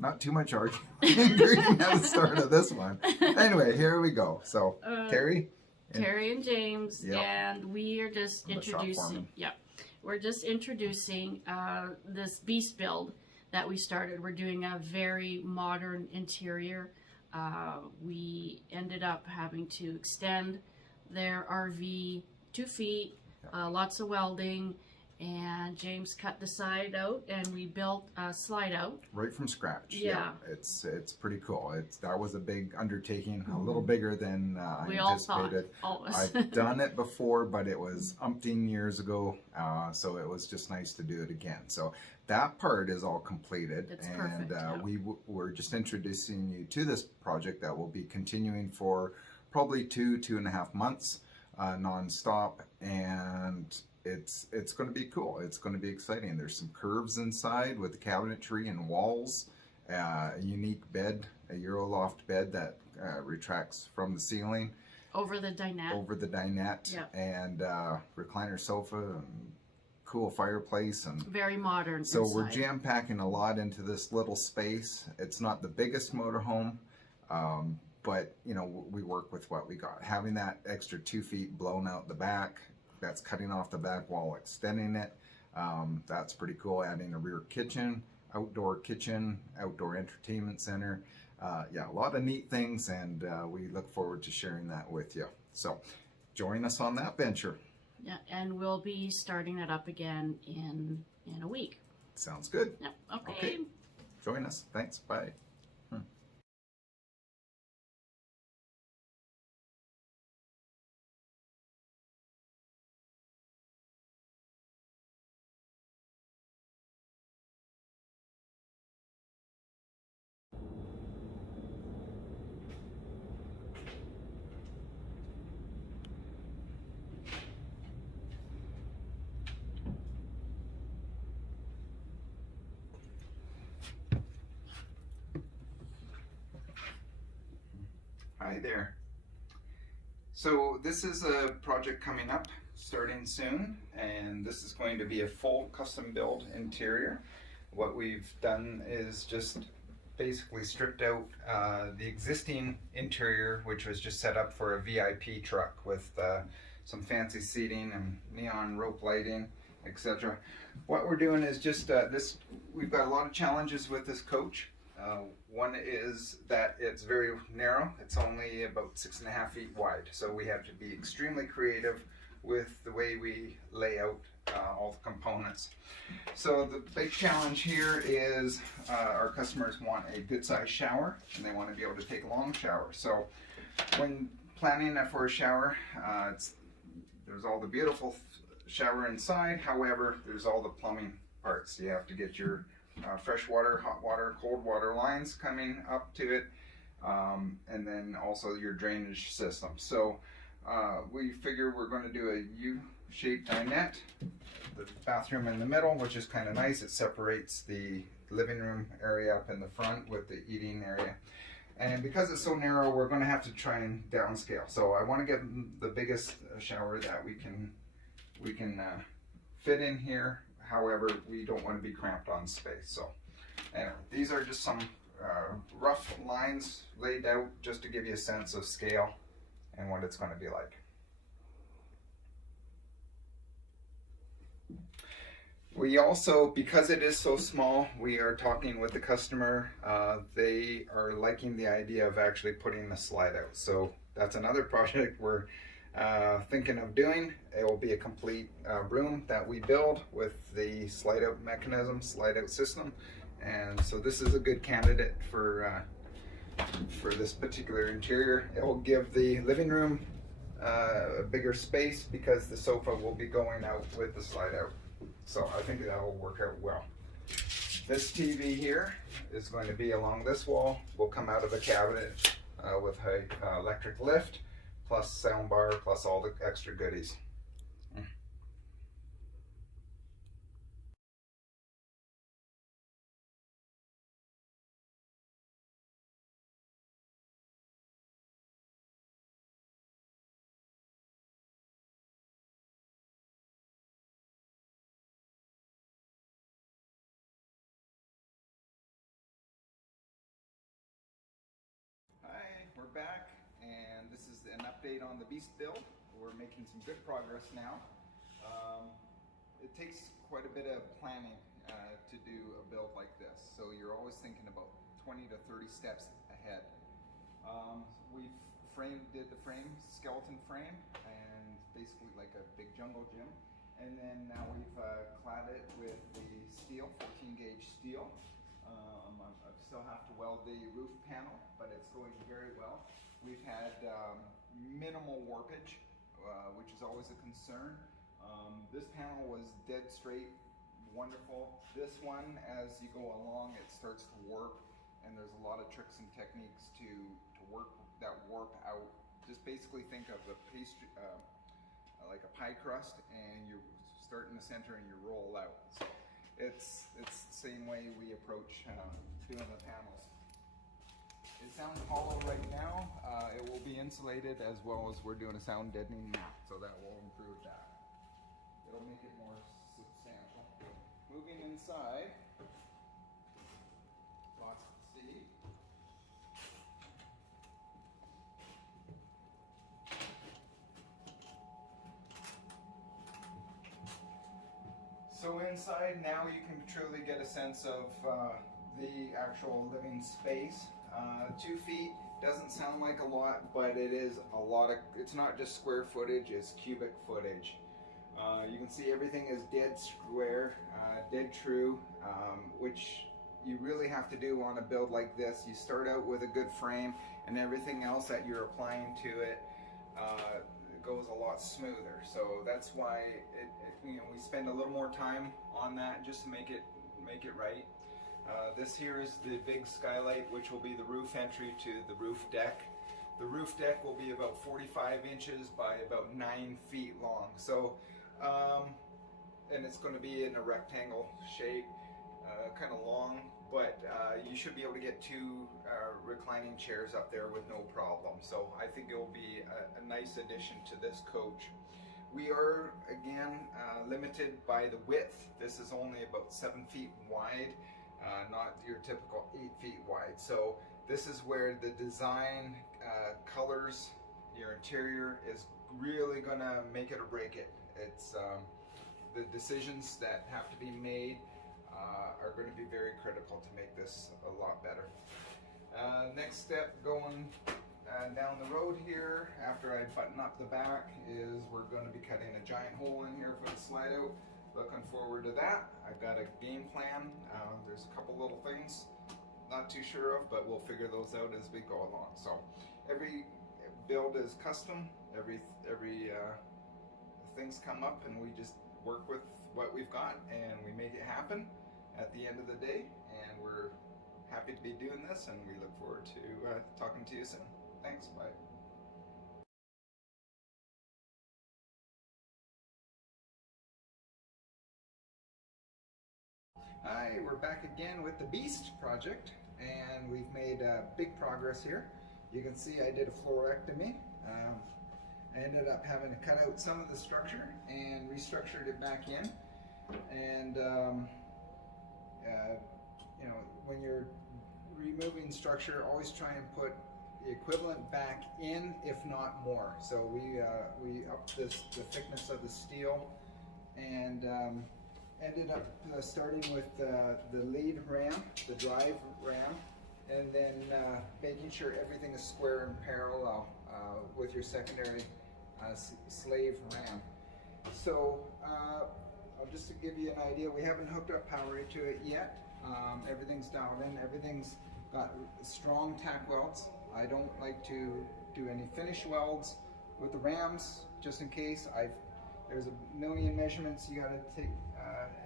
not too much arguing at the start of this one. Anyway, here we go. So, Terry? Terry and James, Yep. and we are just introducing, we're just introducing this beast build that we started. We're doing a very modern interior. We ended up having to extend their RV 2 feet, lots of welding, and James cut the side out, and we built a slide out right from scratch. Yeah. It's pretty cool. That was a big undertaking, a little bigger than I we anticipated. all thought. I've done it before, but it was umpteen years ago, so it was just nice to do it again. So that part is all completed, It's and perfect, we're just introducing you to this project that will be continuing for probably 2.5 months, non-stop, and it's going to be cool. It's going to be exciting. There's some curves inside with the cabinetry and walls, a unique bed, a Euroloft bed that retracts from the ceiling Over the dinette. Yeah. And recliner sofa and cool fireplace, and Very modern. so inside. we're jam packing a lot into this little space. It's not the biggest motorhome, but you know, we work with what we got. Having that extra 2 feet blown out the back, that's cutting off the back wall, extending it. That's pretty cool. Adding a rear kitchen, outdoor entertainment center. Yeah, a lot of neat things, and we look forward to sharing that with you. So join us on that venture. Yeah, and we'll be starting it up again in a week. Sounds good. Yeah. Okay. Join us. Thanks. Bye. Hi there. So this is a project coming up starting soon, and this is going to be a full custom build interior. What we've done is just basically stripped out the existing interior, which was just set up for a VIP truck with some fancy seating and neon rope lighting, etc. What we're doing is just we've got a lot of challenges with this coach. One is that it's very narrow. It's only about 6.5 feet wide. So we have to be extremely creative with the way we lay out all the components. So the big challenge here is our customers want a good sized shower, and they want to be able to take a long shower. So when planning for a shower, there's all the beautiful shower inside. However, there's all the plumbing parts. You have to get your fresh water, hot water, cold water lines coming up to it, and then also your drainage system. So we figure we're going to do a U-shaped dinette, the bathroom in the middle, which is kind of nice. It separates the living room area up in the front with the eating area. And because it's so narrow, we're going to have to try and downscale. So I want to get the biggest shower that we can fit in here. However, we don't want to be cramped on space. So anyway, these are just some rough lines laid out just to give you a sense of scale and what it's going to be like. We also, because it is so small, we are talking with the customer. They are liking the idea of actually putting the slide out. So that's another project we're thinking of doing. It will be a complete room that we build with the slide out mechanism, slide out system, and so this is a good candidate for this particular interior. It will give the living room a bigger space because the sofa will be going out with the slide out. So I think that will work out well. This TV here is going to be along this wall. Will come out of a cabinet with an electric lift, plus sound bar, plus all the extra goodies. back, and this is an update on the Beast build. We're making some good progress now. It takes quite a bit of planning to do a build like this, so you're always thinking about 20 to 30 steps ahead. We've did the frame, skeleton frame, and basically like a big jungle gym. And then now we've clad it with the steel, 14 gauge steel. I still have to weld the roof panel, but it's going very well. We've had minimal warpage, which is always a concern. This panel was dead straight, wonderful. This one, as you go along, it starts to warp, and there's a lot of tricks and techniques to work that warp out. Just basically think of a pastry, like a pie crust, and you start in the center and you roll out. So it's the same way we approach doing the panels. It sounds hollow right now. It will be insulated, as well as we're doing a sound deadening mat, so that will improve that. It'll make it more substantial. Moving inside, lots to see. So inside now you can truly get a sense of the actual living space. 2 feet doesn't sound like a lot, but it is a lot of, it's not just square footage, it's cubic footage. You can see everything is dead square, dead true, which you really have to do on a build like this. You start out with a good frame, and everything else that you're applying to it goes a lot smoother. So that's why we spend a little more time on that just to make it right. This here is the big skylight, which will be the roof entry to the roof deck. The roof deck will be about 45 inches by about 9 feet long. So, and it's going to be in a rectangle shape, kind of long, but you should be able to get 2 reclining chairs up there with no problem. So I think it will be a nice addition to this coach. We are, again, limited by the width. This is only about 7 feet wide, not your typical 8 feet wide. So this is where the design, colors, your interior is really gonna make it or break it. It's the decisions that have to be made are going to be very critical to make this a lot better. Next step going down the road here, after I button up the back, is we're going to be cutting a giant hole in here for the slide out. Looking forward to that. I've got a game plan. There's a couple little things not too sure of, but we'll figure those out as we go along. So every build is custom. Every things come up, and we just work with what we've got, and we make it happen at the end of the day. And we're happy to be doing this, and we look forward to talking to you soon. Thanks. Bye. Hi, we're back again with the Beast project, and we've made big progress here. You can see I did a florectomy. I ended up having to cut out some of the structure and restructured it back in. And you know, when you're removing structure, always try and put the equivalent back in, if not more. So we upped the thickness of the steel, and ended up starting with the lead ram, the drive ram, and then making sure everything is square and parallel with your secondary slave ram. So just to give you an idea, we haven't hooked up power to it yet. Everything's dialed in, everything's got strong tack welds. I don't like to do any finish welds with the rams, just in case. There's a million measurements you got to take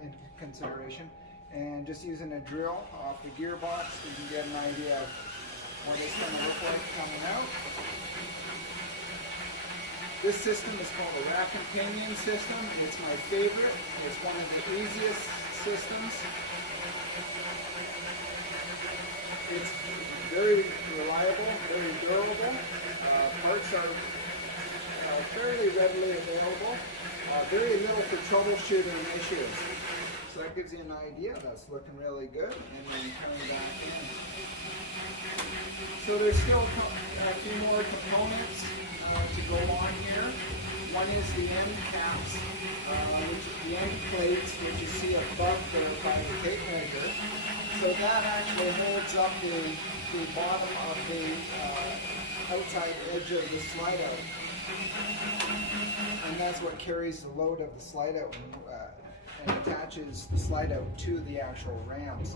into consideration. And just using a drill off the gearbox, you can get an idea of what it's going to look like coming out. This system is called a rack and pinion system. It's my favorite. It's one of the easiest systems. It's very reliable, very durable. Parts are fairly readily available. Very little for troubleshooting issues. So that gives you an idea. That's looking really good. And then coming back in. So there's still a few more components to go on here. One is the end caps, the end plates, which you see above there by the tape measure. So that actually holds up the bottom of the outside edge of the slide out. And that's what carries the load of the slide out and attaches the slide out to the actual rams.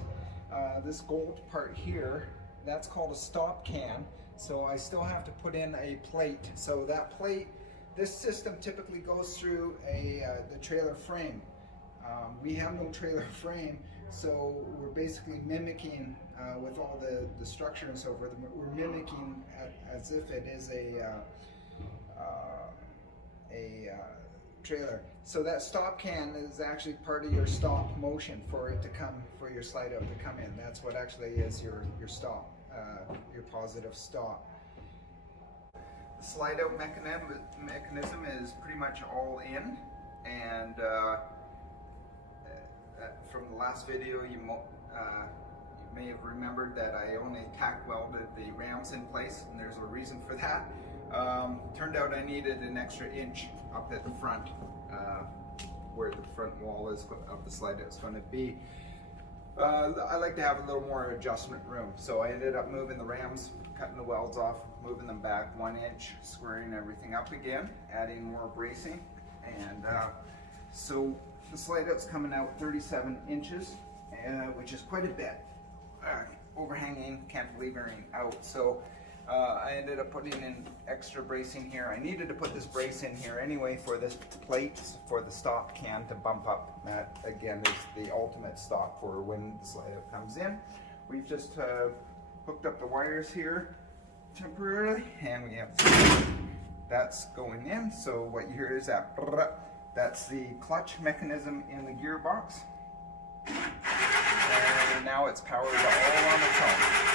This gold part here, that's called a stop can. So I still have to put in a plate. So that plate, this system typically goes through the trailer frame. We have no trailer frame, so we're basically mimicking with all the structure and so forth. We're mimicking as if it is a trailer. So that stop can is actually part of your stop motion for it to come, for your slide out to come in. That's what actually is your stop, your positive stop. The slide out mechanism is pretty much all in, and from the last video you may have remembered that I only tack welded the rams in place, and there's a reason for that. Turned out I needed an extra inch up at the front, where the front wall is of the slide out is going to be. I like to have a little more adjustment room, so I ended up moving the rams, cutting the welds off, moving them back 1 inch, squaring everything up again, adding more bracing, and so the slide out's coming out 37 inches, which is quite a bit. Overhanging, cantilevering out, so I ended up putting in extra bracing here. I needed to put this brace in here anyway for this plate for the stop can to bump up. That again is the ultimate stop for when the slide out comes in. We've just hooked up the wires here temporarily, and we have that's going in. So what you hear is that's the clutch mechanism in the gearbox, and now it's powered all on its own.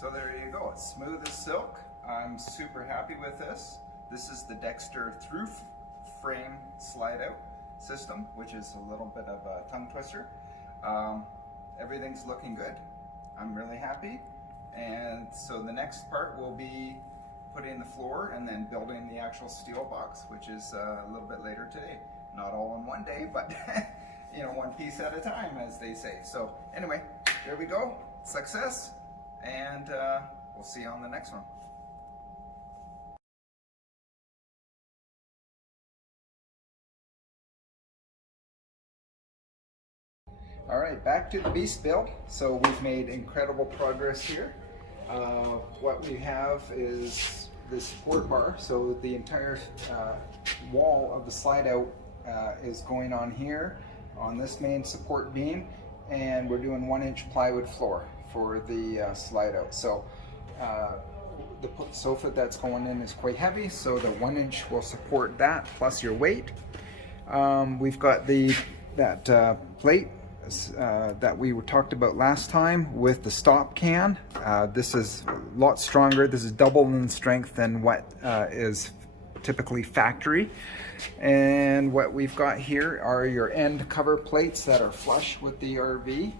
So there you go, it's smooth as silk. I'm super happy with this. This is the Dexter through frame slide out system, which is a little bit of a tongue twister. Everything's looking good. I'm really happy. And so the next part will be putting the floor and then building the actual steel box, which is a little bit later today. Not all in one day, but you know, one piece at a time, as they say. So anyway, there we go, success. And we'll see you on the next one. All right, back to the beast build. So we've made incredible progress here. What we have is this support bar. So the entire wall of the slide out is going on here on this main support beam, and we're doing 1 inch plywood floor for the slide out. So the sofa that's going in is quite heavy, so the 1 inch will support that plus your weight. We've got that plate that we talked about last time with the stop can. This is a lot stronger. This is double in strength than what is typically factory. And what we've got here are your end cover plates that are flush with the RV.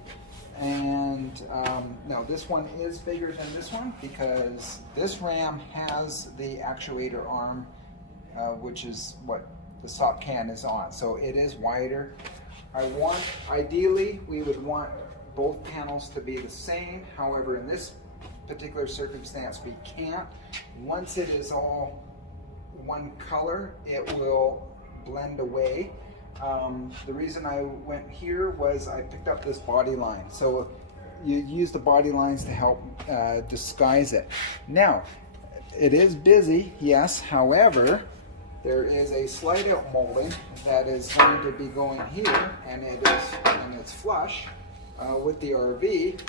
And now this one is bigger than this one because this ram has the actuator arm, which is what the stop can is on. So it is wider. Ideally, we would want both panels to be the same. However, in this particular circumstance, we can't. Once it is all one color, it will blend away. The reason I went here was I picked up this body line. So you use the body lines to help disguise it. Now, it is busy, yes. However, there is a slide out molding that is going to be going here, and it's flush with the RV.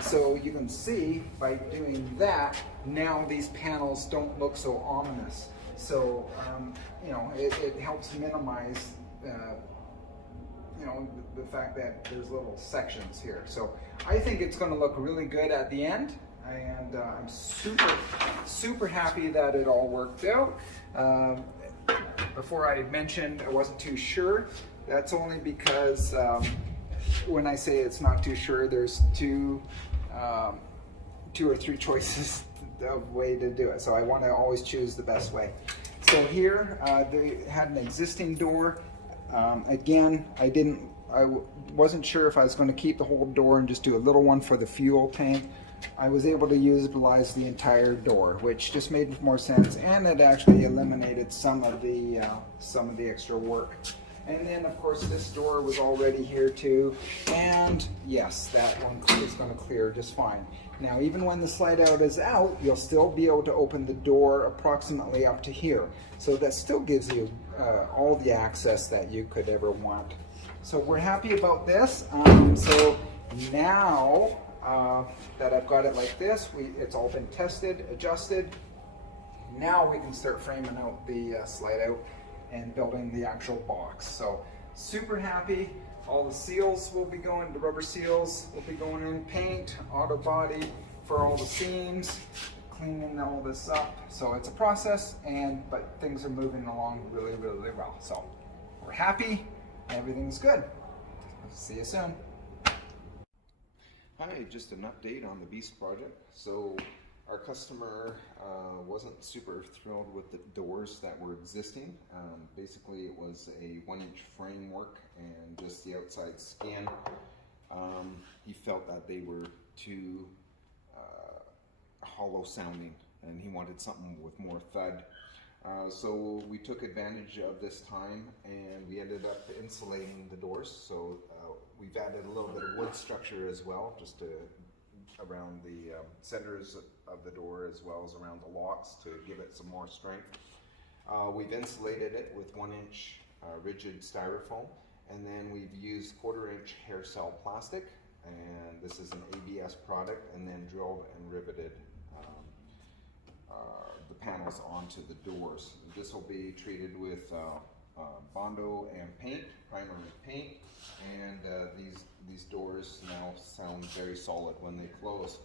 So you can see by doing that, now these panels don't look so ominous. So you know, it helps minimize you know, the fact that there's little sections here. So I think it's going to look really good at the end, and I'm super happy that it all worked out. Before I mentioned I wasn't too sure. That's only because when I say it's not too sure, there's two or three choices of way to do it. So I want to always choose the best way. So here they had an existing door. Again, I wasn't sure if I was going to keep the whole door and just do a little one for the fuel tank. I was able to utilize the entire door, which just made more sense, and it actually eliminated some of the extra work. And then of course this door was already here too, and yes, that one is going to clear just fine. Now even when the slide out is out, you'll still be able to open the door approximately up to here. So that still gives you all the access that you could ever want. So we're happy about this. So now that I've got it like this, it's all been tested, adjusted. Now we can start framing out the slide out and building the actual box. So super happy. All the seals will be going, the rubber seals will be going in, paint, auto body for all the seams, cleaning all this up. So it's a process, but things are moving along really well. So we're happy, everything's good. See you soon. Hi, just an update on the Beast project. So our customer wasn't super thrilled with the doors that were existing. Basically it was a 1-inch framework and just the outside skin. He felt that they were too hollow sounding and he wanted something with more thud. So we took advantage of this time and we ended up insulating the doors. So we've added a little bit of wood structure as well, just around the centers of the door as well as around the locks to give it some more strength. We've insulated it with 1-inch rigid styrofoam, and then we've used 1/4-inch hair cell plastic, and this is an ABS product, and then drilled and riveted the panels onto the doors. This will be treated with Bondo and paint, primer and paint, and these doors now sound very solid when they close.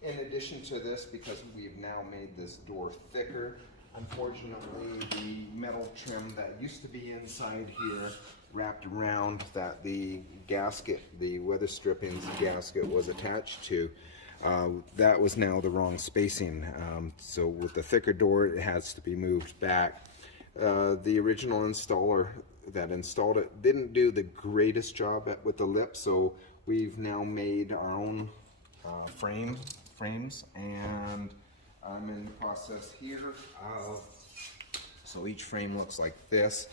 In addition to this, because we've now made this door thicker, unfortunately the metal trim that used to be inside here wrapped around that the gasket, the weather stripping gasket was attached to, that was now the wrong spacing. So with the thicker door, it has to be moved back. The original installer that installed it didn't do the greatest job with the lip, so we've now made our own frames, and I'm in the process here of, so each frame looks like this.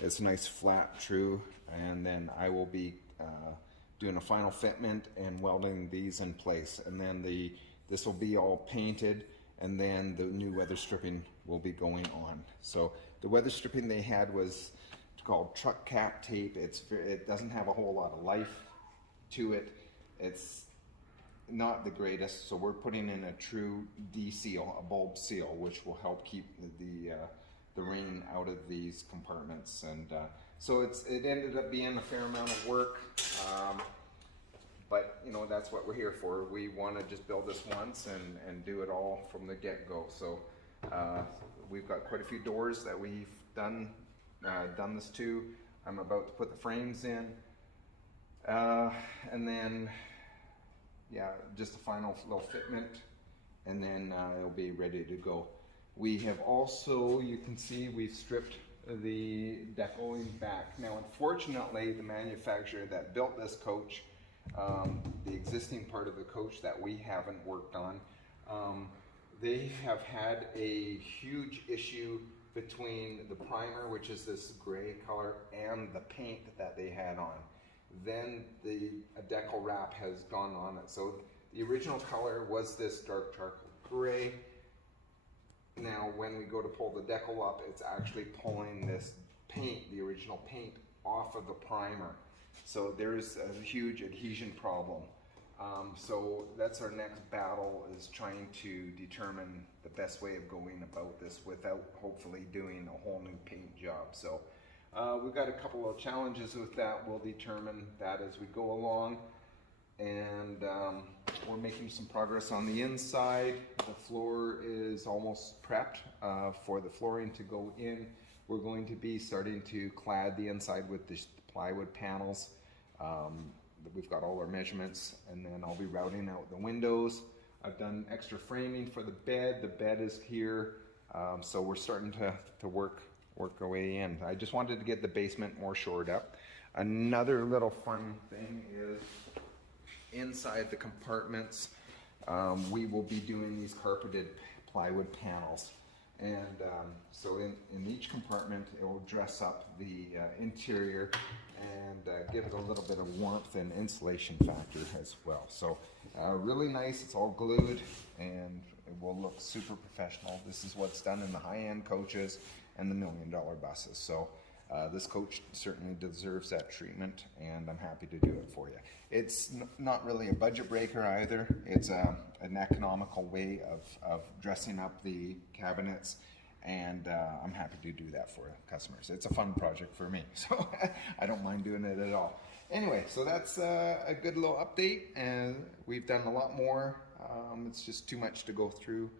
It's nice flat true, and then I will be doing a final fitment and welding these in place, and then this will be all painted, and then the new weather stripping will be going on. So the weather stripping they had was called truck cap tape. It doesn't have a whole lot of life to it. It's not the greatest, so we're putting in a true D seal, a bulb seal, which will help keep the rain out of these compartments. And so it ended up being a fair amount of work, but you know, that's what we're here for. We want to just build this once and do it all from the get-go. So we've got quite a few doors that we've done this to. I'm about to put the frames in, and then yeah, just a final little fitment, and then it'll be ready to go. We have also, you can see, we've stripped the decaling back. Now unfortunately, the manufacturer that built this coach, the existing part of the coach that we haven't worked on, they have had a huge issue between the primer, which is this gray color, and the paint that they had on. Then a decal wrap has gone on it. So the original color was this dark charcoal gray. Now when we go to pull the decal up, it's actually pulling this paint, the original paint, off of the primer. So there's a huge adhesion problem. So that's our next battle, is trying to determine the best way of going about this without hopefully doing a whole new paint job. So we've got a couple of challenges with that. We'll determine that as we go along. And we're making some progress on the inside. The floor is almost prepped for the flooring to go in. We're going to be starting to clad the inside with the plywood panels. We've got all our measurements, and then I'll be routing out the windows. I've done extra framing for the bed. The bed is here, so we're starting to work our way in. I just wanted to get the basement more shored up. Another little fun thing is inside the compartments, we will be doing these carpeted plywood panels. And so in each compartment, it will dress up the interior and give it a little bit of warmth and insulation factor as well. So really nice. It's all glued and it will look super professional. This is what's done in the high-end coaches and the $1 million buses. So this coach certainly deserves that treatment, and I'm happy to do it for you. It's not really a budget breaker either. It's an economical way of dressing up the cabinets, and I'm happy to do that for customers. It's a fun project for me, so I don't mind doing it at all. Anyway, so that's a good little update, and we've done a lot more. It's just too much to go through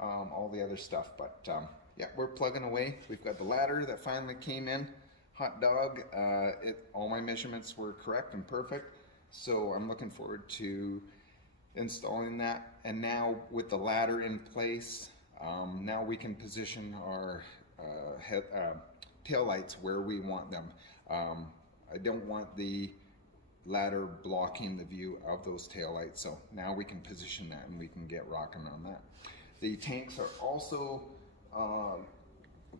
all the other stuff, but yeah, we're plugging away. We've got the ladder that finally came in. Hot dog. All my measurements were correct and perfect. So I'm looking forward to installing that. And now with the ladder in place, now we can position our tail lights where we want them. I don't want the ladder blocking the view of those tail lights. So now we can position that and we can get rocking on that. The tanks are also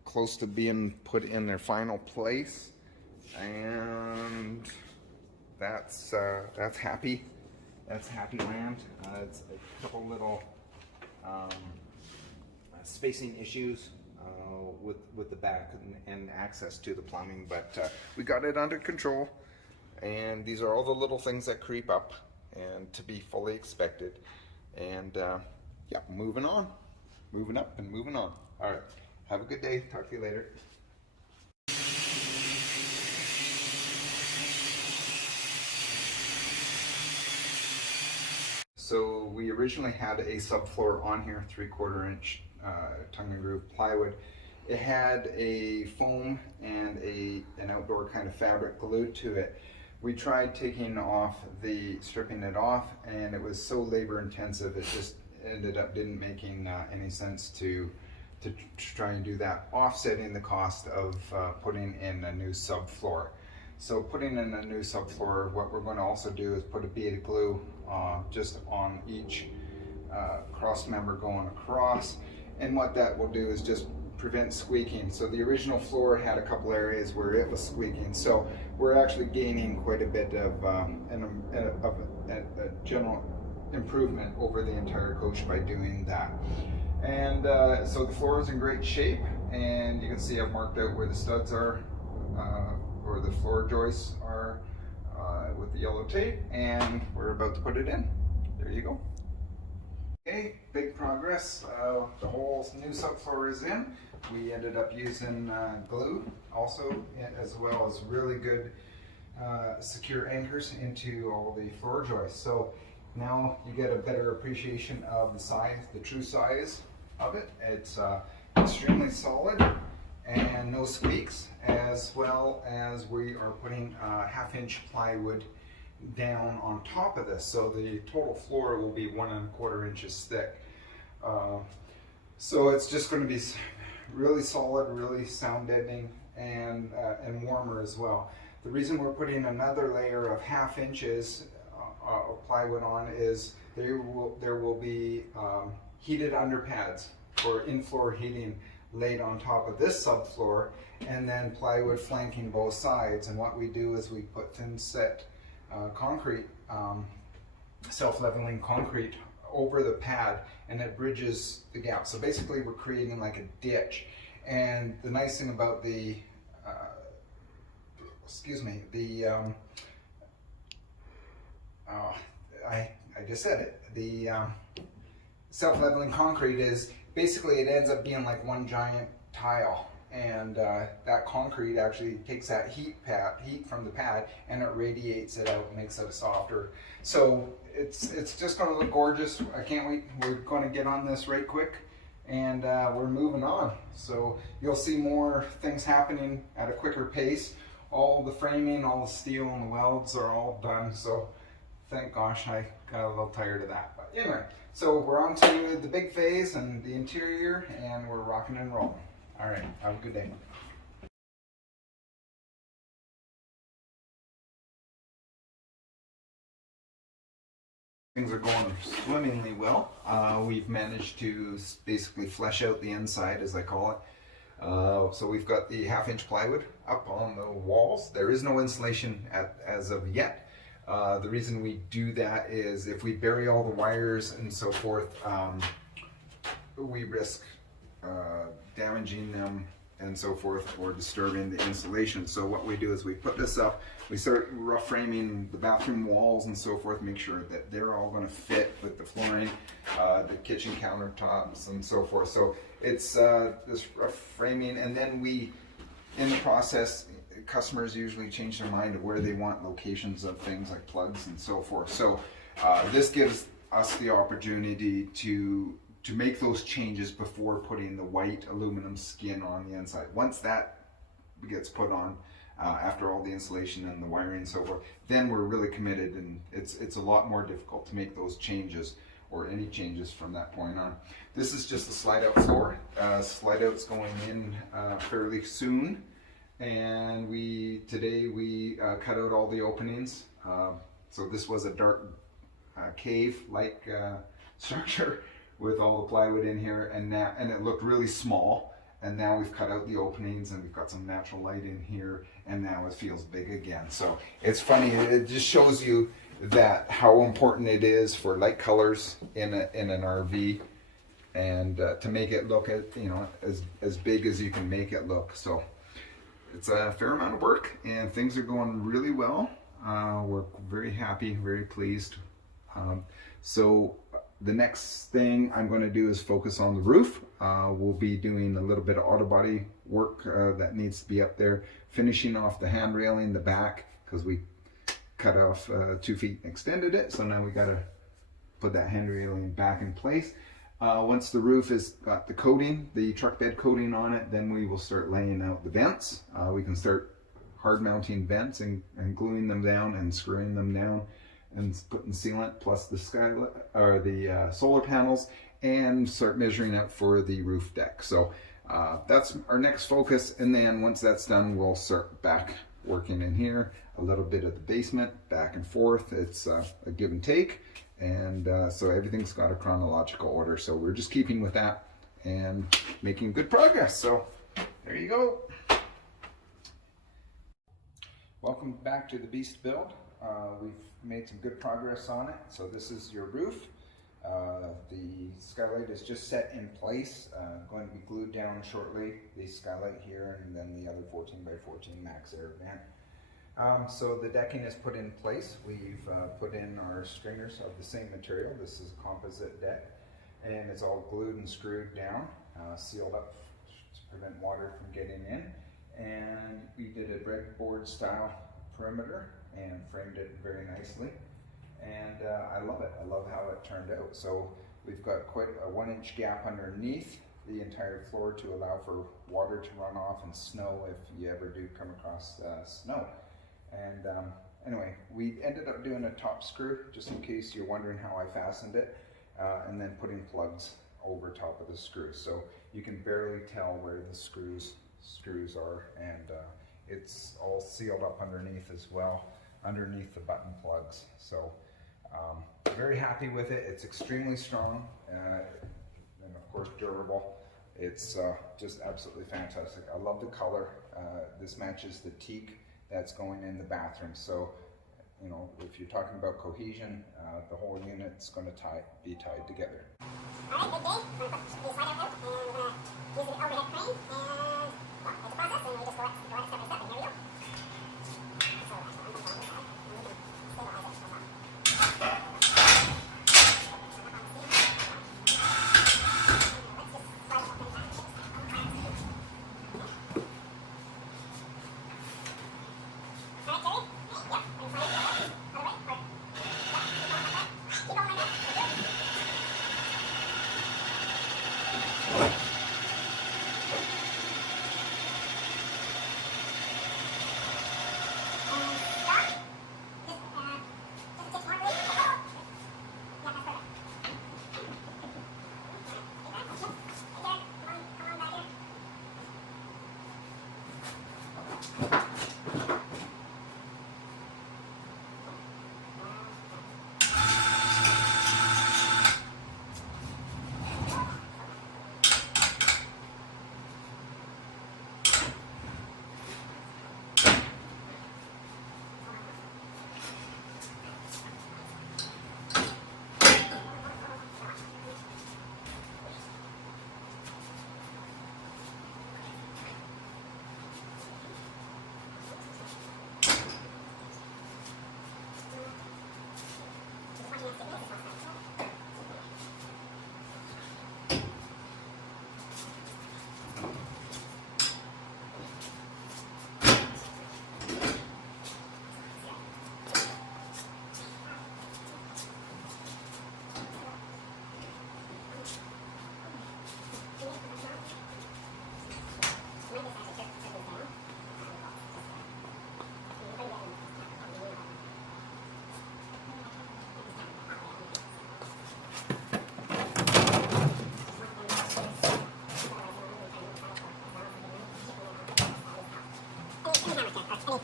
close to being put in their final place, and that's happy. That's happy land. It's a couple little spacing issues with the back and access to the plumbing, but we got it under control. And these are all the little things that creep up, and to be fully expected. And yeah, moving on, moving up and moving on. All right. Have a good day. Talk to you later. So we originally had a subfloor on here, 3/4 inch tongue and groove plywood. It had a foam and an outdoor kind of fabric glued to it. We tried stripping it off, and it was so labor intensive, it just ended up didn't making any sense to try and do that, offsetting the cost of putting in a new subfloor. So putting in a new subfloor, what we're going to also do is put a bead of glue just on each cross member going across, and what that will do is just prevent squeaking. So the original floor had a couple areas where it was squeaking, so we're actually gaining quite a bit of a general improvement over the entire coach by doing that. And so the floor is in great shape, and you can see I've marked out where the studs are, or the floor joists are, with the yellow tape, and we're about to put it in. There you go. Okay, big progress. The whole new subfloor is in. We ended up using glue also, as well as really good secure anchors into all the floor joists. So now you get a better appreciation of the size, the true size of it. It's extremely solid and no squeaks, as well as we are putting 1/2 inch plywood down on top of this, so the total floor will be 1 1/4 inches thick. So it's just going to be really solid, really sound deadening, and warmer as well. The reason we're putting another layer of 1/2 inches of plywood on is there will be heated underpads for in-floor heating laid on top of this subfloor, and then plywood flanking both sides. And what we do is we put thin set concrete, self-leveling concrete over the pad and it bridges the gap. So basically we're creating like a ditch. And the nice thing about the, I just said it, the self-leveling concrete is basically it ends up being like one giant tile. And that concrete actually takes that heat from the pad and it radiates it out and makes it softer. So it's just going to look gorgeous. I can't wait. We're going to get on this right quick, and we're moving on. So you'll see more things happening at a quicker pace. All the framing, all the steel and the welds are all done. So thank gosh, I got a little tired of that. But anyway, so we're on to the big phase and the interior, and we're rocking and rolling. All right, have a good day. Things are going swimmingly well. We've managed to basically flesh out the inside, as I call it. So we've got the 1/2-inch plywood up on the walls. There is no insulation as of yet. The reason we do that is if we bury all the wires and so forth, we risk damaging them and so forth, or disturbing the insulation. So what we do is we put this up, we start rough framing the bathroom walls and so forth, make sure that they're all going to fit with the flooring, the kitchen countertops and so forth. So it's this rough framing, and then we, in the process, customers usually change their mind of where they want locations of things like plugs and so forth. So this gives us the opportunity to make those changes before putting the white aluminum skin on the inside. Once that gets put on, after all the insulation and the wiring and so forth, then we're really committed, and it's a lot more difficult to make those changes or any changes from that point on. This is just a slide out floor. Slide out's going in fairly soon, and today we cut out all the openings. So this was a dark cave-like structure with all the plywood in here, and it looked really small, and now we've cut out the openings and we've got some natural light in here, and now it feels big again. So it's funny, it just shows you that how important it is for light colors in an RV, and to make it look as big as you can make it look. So it's a fair amount of work, and things are going really well. We're very happy, very pleased. So the next thing I'm going to do is focus on the roof. We'll be doing a little bit of auto body work that needs to be up there, finishing off the hand railing, the back, because we cut off 2 feet and extended it. So now we got to put that hand railing back in place. Once the roof has got the coating, the truck bed coating on it, then we will start laying out the vents. We can start hard mounting vents and gluing them down and screwing them down, and putting sealant plus the skylight or the solar panels, and start measuring out for the roof deck. So that's our next focus, and then once that's done, we'll start back working in here, a little bit of the basement, back and forth. It's a give and take, and so everything's got a chronological order. So we're just keeping with that and making good progress. So there you go. Welcome back to the Beast Build. We've made some good progress on it. So this is your roof. The skylight is just set in place, going to be glued down shortly. The skylight here, and then the other 14x14 max air vent. So the decking is put in place. We've put in our stringers of the same material. This is a composite deck, and it's all glued and screwed down, sealed up to prevent water from getting in. And we did a breadboard style perimeter and framed it very nicely, and I love it. I love how it turned out. So we've got quite a 1-inch gap underneath the entire floor to allow for water to run off and snow if you ever do come across snow. And anyway, we ended up doing a top screw, just in case you're wondering how I fastened it, and then putting plugs over top of the screws, so you can barely tell where the screws are, and it's all sealed up underneath as well, underneath the button plugs. So very happy with it. It's extremely strong, and of course durable. It's just absolutely fantastic. I love the color. This matches the teak that's going in the bathroom. So you know, if you're talking about cohesion, the whole unit's going to be tied together. Alright, good day. We're going to put the slider out and we're going to use the overhead crane and, well, it's a process and we just go at it step by step and here we go. So, I'm going to go on this side and we can stabilize it from up.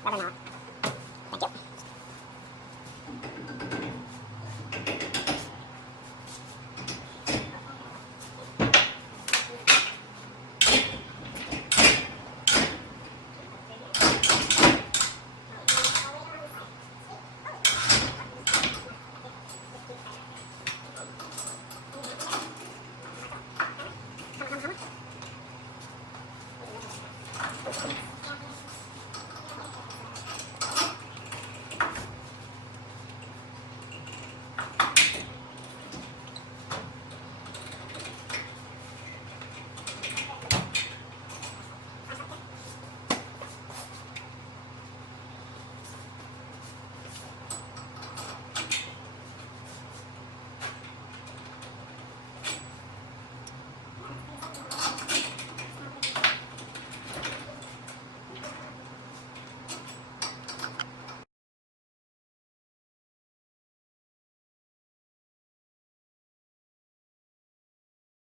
Rubber knot. Thank you.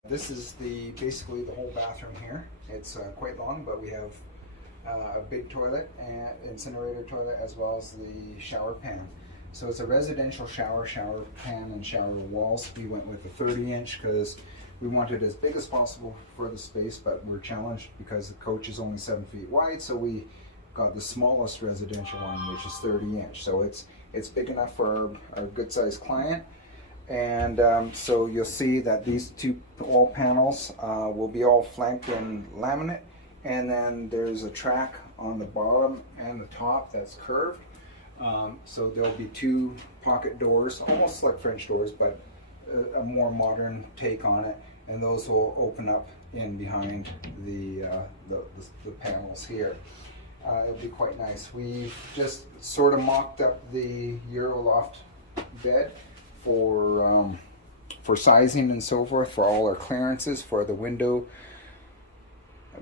This is basically the whole bathroom here. It's quite long, but we have a big toilet and incinerator toilet as well as the shower pan. So it's a residential shower pan and shower walls. We went with a 30-inch because we wanted as big as possible for the space, but we're challenged because the coach is only 7 feet wide, so we got the smallest residential one, which is 30-inch. So it's big enough for our good-sized client. And so you'll see that these two wall panels will be all flanked in laminate, and then there's a track on the bottom and the top that's curved. So there'll be two pocket doors, almost like French doors, but a more modern take on it, and those will open up in behind the panels here. It'll be quite nice. We've just sort of mocked up the Euroloft bed for sizing and so forth, for all our clearances, for the window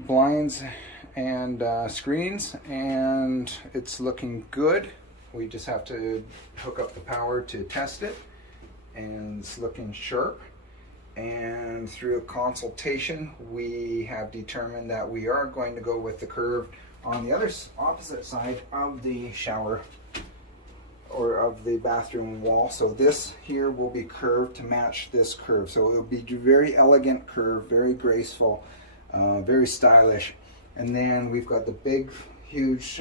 blinds and screens, and it's looking good. We just have to hook up the power to test it, and it's looking sharp. And through a consultation, we have determined that we are going to go with the curve on the opposite side of the shower or of the bathroom wall. So this here will be curved to match this curve. So it will be a very elegant curve, very graceful, very stylish. And then we've got the big, huge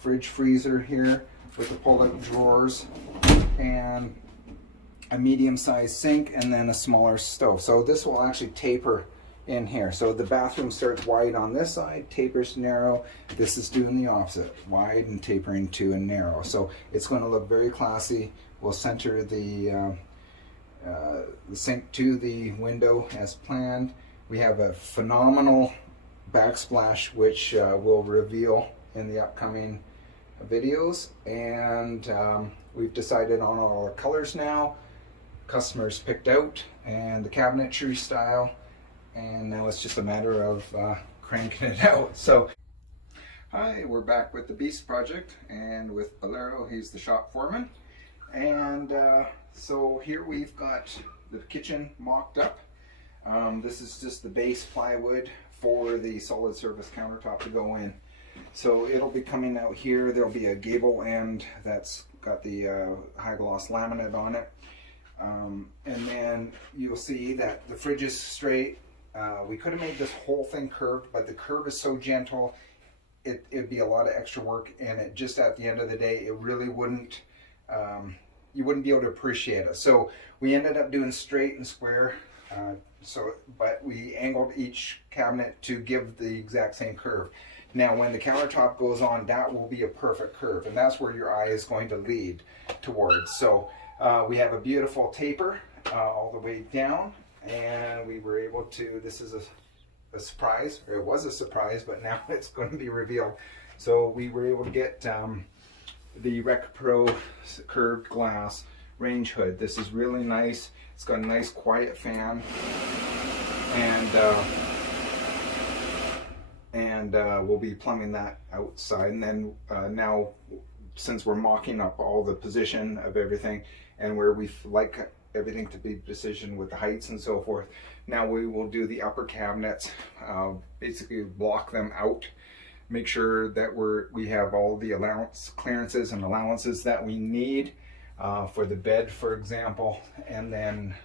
fridge freezer here with the pull-out drawers and a medium-sized sink and then a smaller stove. So this will actually taper in here. So the bathroom starts wide on this side, tapers narrow. This is doing the opposite, wide and tapering to a narrow. So it's going to look very classy. We'll center the sink to the window as planned. We have a phenomenal backsplash, which we'll reveal in the upcoming videos. And we've decided on all our colors now. Customers picked out and the cabinetry style, and now it's just a matter of cranking it out. So hi, we're back with the Beast project and with Bolero. He's the shop foreman. And so here we've got the kitchen mocked up. This is just the base plywood for the solid surface countertop to go in. So it'll be coming out here. There'll be a gable end that's got the high gloss laminate on it. And then you'll see that the fridge is straight. We could have made this whole thing curved, but the curve is so gentle, it'd be a lot of extra work, and it just at the end of the day, it really wouldn't, you wouldn't be able to appreciate it. So we ended up doing straight and square, but we angled each cabinet to give the exact same curve. Now when the countertop goes on, that will be a perfect curve, and that's where your eye is going to lead towards. So we have a beautiful taper all the way down, and we were able to, this is a surprise, or it was a surprise, but now it's going to be revealed. So we were able to get the Rec Pro curved glass range hood. This is really nice. It's got a nice quiet fan, and we'll be plumbing that outside. And then now, since we're mocking up all the position of everything, and where we like everything to be precision with the heights and so forth, now we will do the upper cabinets, basically block them out, make sure that we have all the clearances and allowances that we need for the bed, for example. And then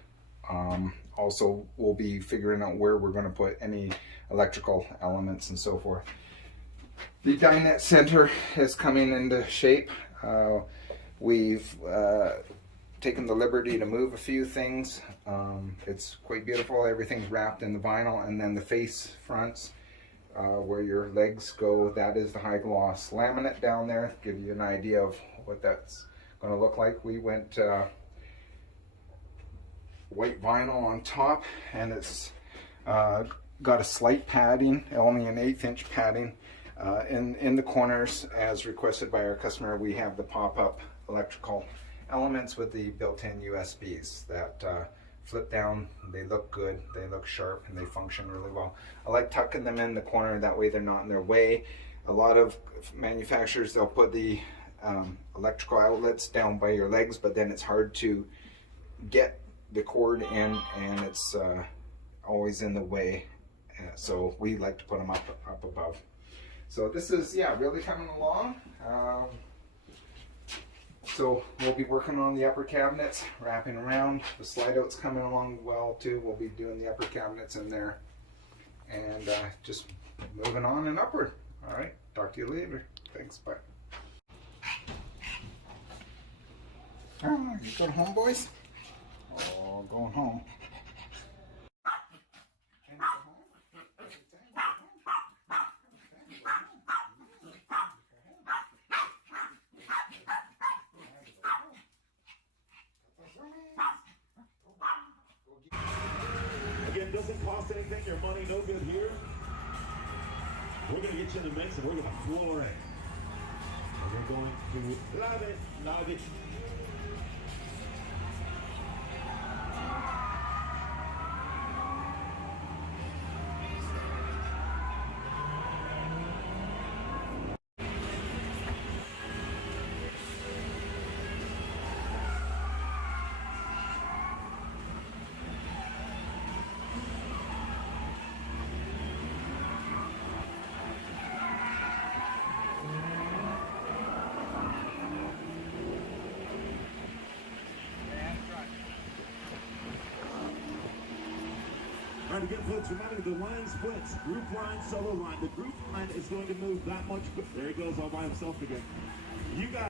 also we'll be figuring out where we're going to put any electrical elements and so forth. The dinette center is coming into shape. We've taken the liberty to move a few things. It's quite beautiful. Everything's wrapped in the vinyl, and then the face fronts where your legs go, that is the high gloss laminate down there. Give you an idea of what that's going to look like. We went white vinyl on top, and it's got a slight padding, only an 1/8 inch padding. In the corners, as requested by our customer, we have the pop-up electrical elements with the built-in USBs that flip down. They look good, they look sharp, and they function really well. I like tucking them in the corner, that way they're not in their way. A lot of manufacturers, they'll put the electrical outlets down by your legs, but then it's hard to get the cord in, and it's always in the way. So we like to put them up above. So this is, yeah, really coming along. So we'll be working on the upper cabinets, wrapping around. The slide out's coming along well too. We'll be doing the upper cabinets in there, and just moving on and upward. All right, talk to you later. Thanks, bye. Oh, you going home, boys? Oh, going home. Again, doesn't cost anything, your money no good here. We're going to get you in the mix, and we're going to floor it. And we're going to love it. All right, again, folks, remember the line splits. Group line, solo line. The group line is going to move that much. There he goes all by himself again. You got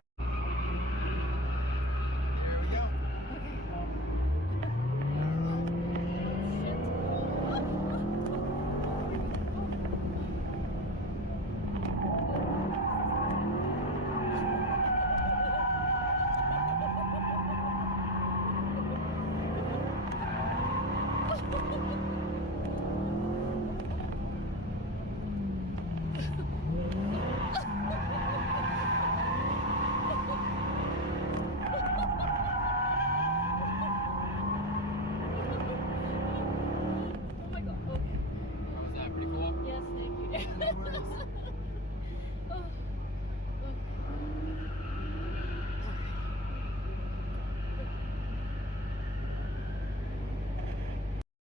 Oh my god. Okay. How was that? Pretty cool? Yes, thank you.